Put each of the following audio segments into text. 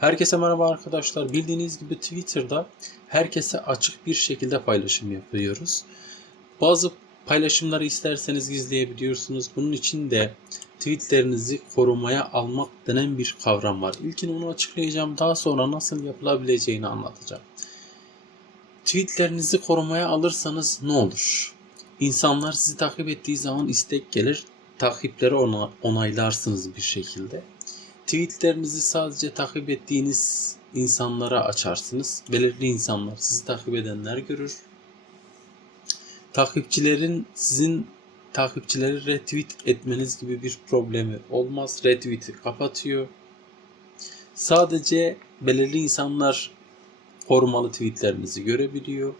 Herkese merhaba arkadaşlar. Bildiğiniz gibi Twitter'da herkese açık bir şekilde paylaşım yapıyoruz. Bazı paylaşımları isterseniz gizleyebiliyorsunuz. Bunun için de tweetlerinizi korumaya almak denen bir kavram var. İlkini onu açıklayacağım. Daha sonra nasıl yapılabileceğini anlatacağım. Tweetlerinizi korumaya alırsanız ne olur? İnsanlar sizi takip ettiği zaman istek gelir. Takipleri ona, onaylarsınız bir şekilde. Tweetlerinizi sadece takip ettiğiniz insanlara açarsınız. Belirli insanlar sizi takip edenler görür. Takipçilerin sizin takipçileri retweet etmeniz gibi bir problemi olmaz. Retweet'i kapatıyor. Sadece belirli insanlar korumalı tweetlerinizi görebiliyor.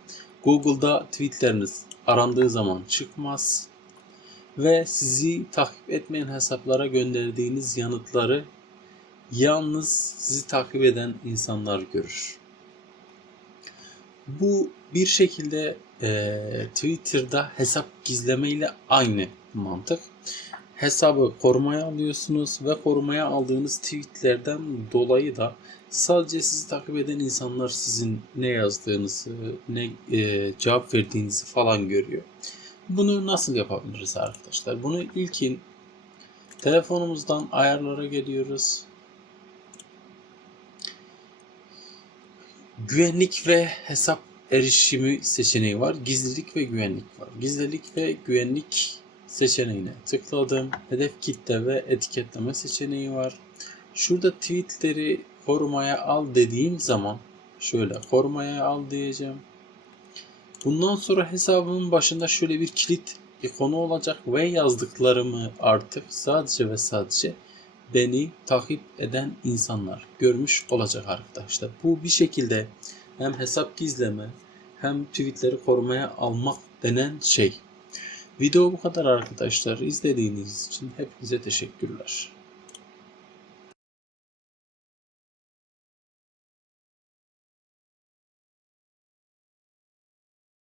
Google'da tweetleriniz arandığı zaman çıkmaz ve sizi takip etmeyen hesaplara gönderdiğiniz yanıtları yalnız sizi takip eden insanlar görür. Bu bir şekilde e, Twitter'da hesap gizleme ile aynı mantık. Hesabı korumaya alıyorsunuz ve korumaya aldığınız tweetlerden dolayı da sadece sizi takip eden insanlar sizin ne yazdığınızı, ne e, cevap verdiğinizi falan görüyor. Bunu nasıl yapabiliriz arkadaşlar? Bunu ilkin telefonumuzdan ayarlara geliyoruz. Güvenlik ve hesap erişimi seçeneği var. Gizlilik ve güvenlik var. Gizlilik ve güvenlik seçeneğine tıkladım. Hedef kitle ve etiketleme seçeneği var. Şurada tweetleri korumaya al dediğim zaman şöyle korumaya al diyeceğim. Bundan sonra hesabımın başında şöyle bir kilit ikonu olacak ve yazdıklarımı artık sadece ve sadece beni takip eden insanlar görmüş olacak arkadaşlar. Bu bir şekilde hem hesap gizleme hem tweetleri korumaya almak denen şey. Video bu kadar arkadaşlar. İzlediğiniz için hepinize teşekkürler.